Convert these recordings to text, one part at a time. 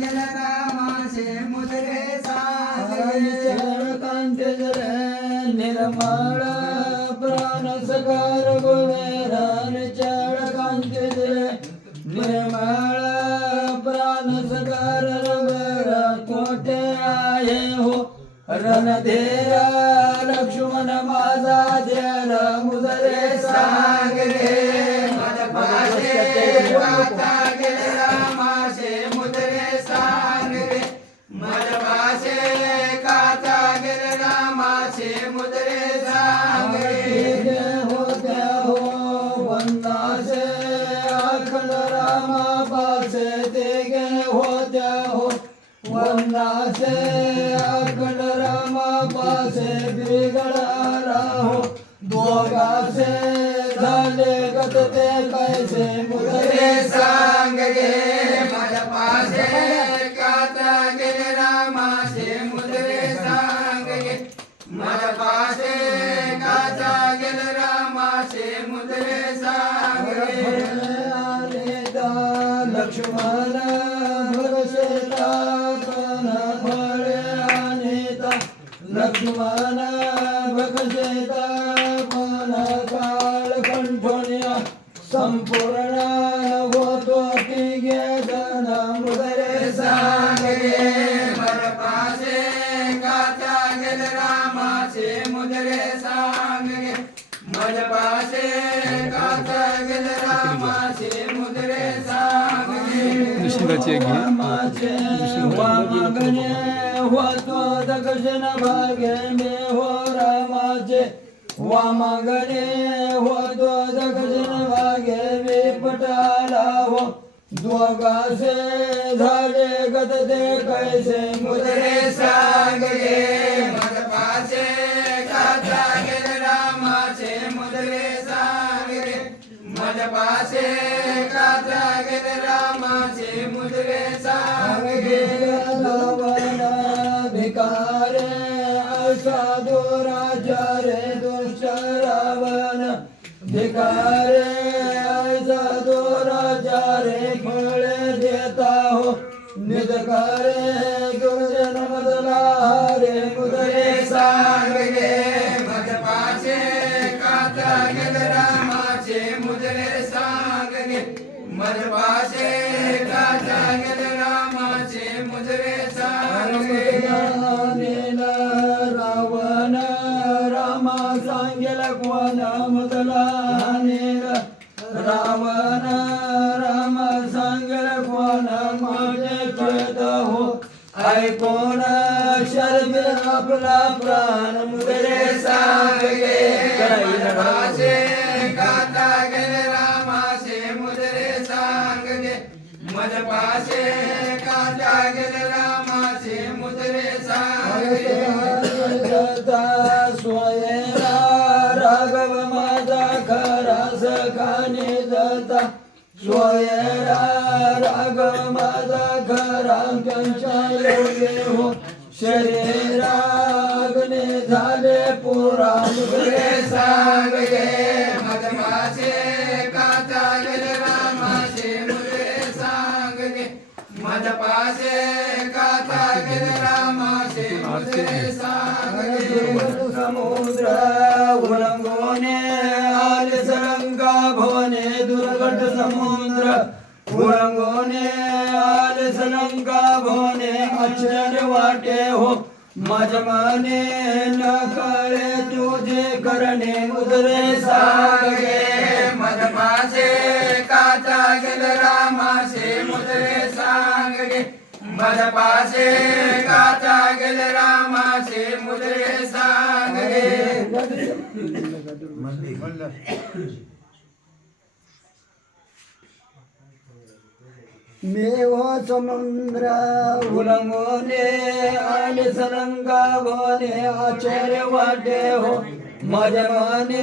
गेला रामाचे मुद्रे सांगे कांती जरे निर्मळ प्राण सकार गुणेरान चळ कांती जरे निर्मळ प्राण सकार रंगर कोटे आहे हो रणधीर लक्ष्मण माझा धीर मुद्रे सांगे मजपाशे काता गेले रामाचे मुद्रे सांगे मजपाशे काता गेले रामाचे मुद्रे सांगे होत्या हो वंदासे अखंड रामा पासे ते गे होत्या हो वंदासे अखंड रामा पासे बिगडा हो दोघासे झाले गत ते कैसे मुद्रे सांगे मजपाशे काता गेले रामाचे मुद्रे सांगे मजपाशे काता गेले रामाचे मुद्रे सांगे लक्ष्मण भरसेता कन फळे अनेता लक्ष्मण भगसेता पण काळ कंठोनिया संपूर्ण होतो की गेदन मुद्रे सांगे मजपाशे काता गेले रामाचे मुद्रे सांगे मजपाशे काता गेले रामाचे मुद्रे सांगे रामाचे वामगणे होतो दक्षिण भागे मे हो रामाचे वामगणे होतो दक्षिण भागे मे पटाला हो दोघासे झाले गत ते कैसे मुद्रे सांगे मजपाशे काता गेले रामाचे मुद्रे सांगे मजपाशे काता गेले रामाचे मुद्रे सांगे लवण भिकारे असाधु राजा रे दुष्ट रावण भिकारे असाधु राजा रे फळे देता हो निधकारे दुर्जन मदला रे मुद्रे सांगे मजपाशे काता गेले रामाचे मुद्रे सांगे मजपाशे काता गेले रामाचे मुद्रे सांगे रावण रामा सांगेल कोण मदला रावण रामा सांगेल कोण माझे खेद हो ऐकोण शर्मे आपला प्राण मुद्रे सांगे मजपाशे काता गेले रामाचे मुद्रे सांगे मजपाशे काता गेले रामाचे मुद्रे सांगे स्वयरा राघव माझा खरा सखाने जाता स्वयरा राघव माझा खरा कंचा योगे हो शरीराग्ने झाले पुरा मुद्रे सांगे मजपाशे काता गेले रामाचे मुद्रे सांगे मजपाशे काता गेले रामाचे मुद्रे सांगे समुद्र उल्लंघोने आले सरंगा भवने दुर्गट समुद्र उल्लंघोने आले सरंगा भवने आश्चर्य वाटे हो मजमाने न कळे तुझे करणे मुद्रे सांगे मजपाशे काता गेले रामाचे मुद्रे सांगे मजपाशे काता गेले रामाचे मुद्रे सांगे मेव समुद्र उल्लंघोने आले सरंगा भवने आश्चर्य वाटे हो मजमाने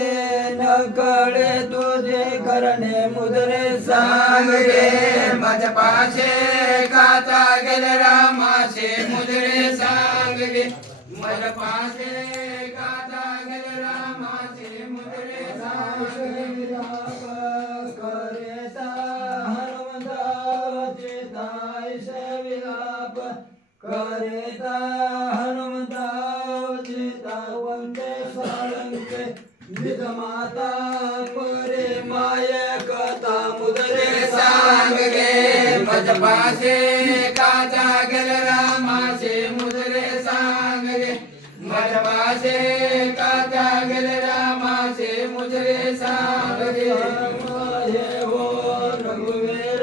न कळे तुझे करणे मुद्रे सांगे मजपाशे काता गेले रामाचे मुद्रे सांगे मजपाशे काता गेले रामाचे मुद्रे सांगे करेता हनुमंता वचिता करिता हनुमता अवचिता वंदे साळंके निज माता परे माय कथा मुदरे सांग गे मज पासे काचा गेल रामाचे मुजरे सांग गे मज पासे काचा गेल रामाचे मुजरे सांग गे हे हो रघुवीर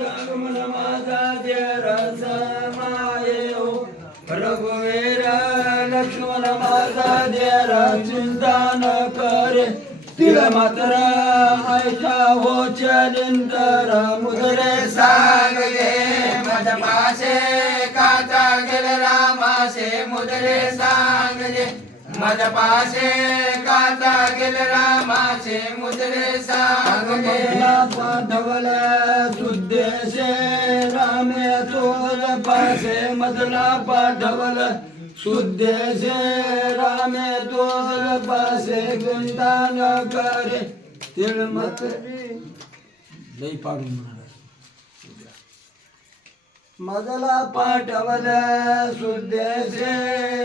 रघुमन माझा देर समाये हो रघुवीर लक्ष्मण माझा देर चिंता न करे तिळ मात्र ऐका हो चलिंदर मुदरे सांग गे मज पासे काचा गेल रामाचे मुजरे सांग गे मज पासे काचा गेल रामाचे मुजरे सांग गे पाठवल सुद्देशे रामे तोर पासे मधला पाठवल सुद्देशे रामे तोर पासे चिंता न करे तिळ मात्र लई पाडून म्हणाला मजला पाठवल सुद्देशे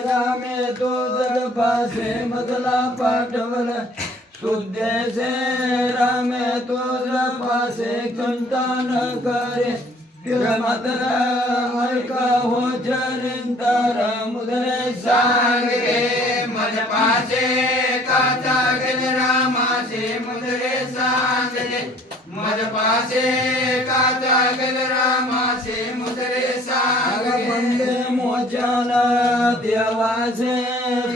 रामे तोर पासे मजला पाठवल सुद्देशे रामे तोर पासे चिंता न करे तिळ मात्र ऐका हो चरिंतर मुदरे सांग गे मज पासे काचा गेल रामाचे मुजरे सांग गे मज पासे काचा गेल रामाचे मुजरे सांग गे वंदे मोचन देवाचे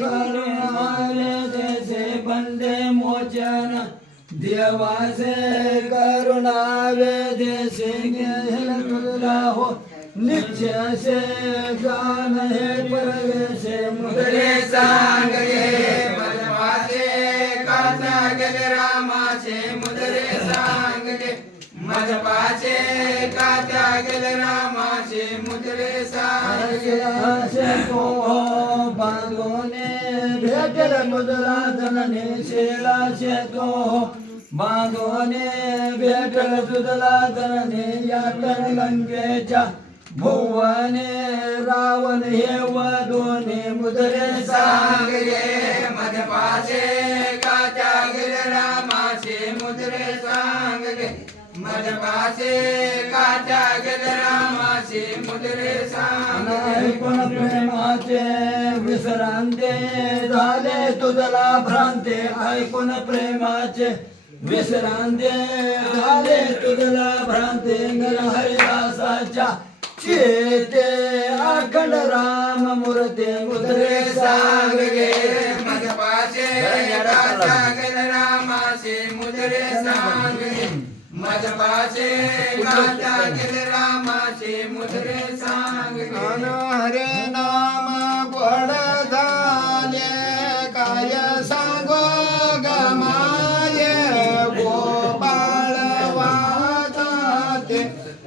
करुणारे देशे वंदे मोचन देवाचे करुणारे देशे गेला हो निश्चय से गान हे परवेशे मुजरे सांग गे मज पासे काचा गेल रामाचे मुजरे सांग गे मज पासे काचा गेल रामाचे मुजरे सांग गे से तो बांधोने भेटल मुदला जनने शेला से तो बांधोने भेटल तुदला जनने यातन लंकेच्या भुवने रावण हे वधोने मुदरे सांग गे मज पासे काचा गेल रामाचे मुजरे सांग गे मज पासे काचा गेल रामाचे मुजरे सांग गे ऐकून प्रेमाचे विसरांते झाले तुझला भ्रांते ऐकून प्रेमाचे विसरांते झाले तुझला भ्रांते नर हरिदासाच्या चेते अखंड राम मूर्ती मुद्रे सांग गे मज पासे काचा गेल रामाचे मुजरे सांग गे मज पासे काचा गेल रामाचे मुजरे सांग गे हरे नाम गोड झाले काय सांगो गमाये गोपाळ वाजते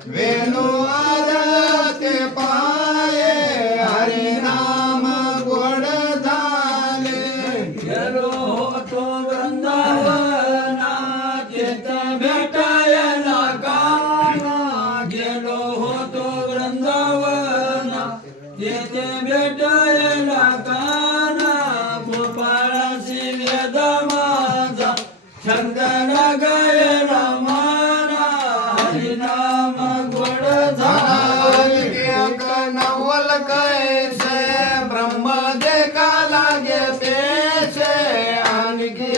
वेणू आरते पाये हरे नाम गोड झाले गेलो होतो वृंदावना चेत भेटायला काना गेलो होतो वृंदावना येथे भेटायला काना गोपाळाची वेद माझा छंद गायला माना हरिनाम गोड झाला नवल कैसे ब्रह्म देखा लागे पेशे आणखी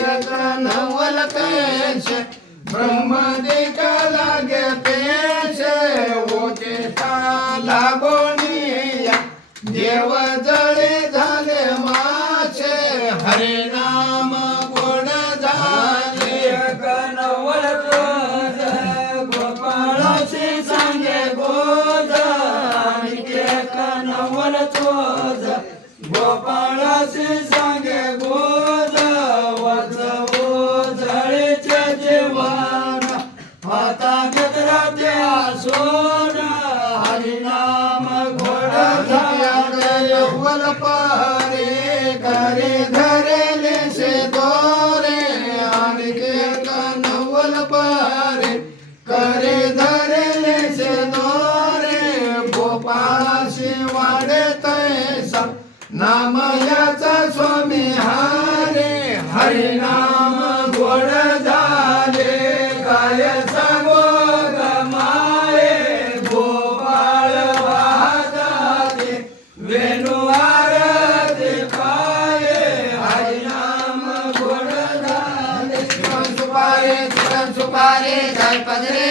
नवल कैसे ब्रह्म देखा लागे पेशे ओचे लागोनिया देव जळे झाले माशे हरे नाम गोड झाले कनवल तुझ गोपाळाचे सांगे गोज कनवल तुझ गोपाळाचे सांगे गोज वाचवो जळेचे जेवण आता घेतला ते सोन हरिनाम घोड झाले पारे करे धरेले से दोरे आणखी नवल पारे करे धरेले से दोरे गोपाळा शिवा नाम याचा स्वामी हरे हरिनाम गोड झाले काय सांगो ग माये गोपाळ वाहताते वेणू आरती पाये हरिनाम गोड झाले सुपारे जाय पदरे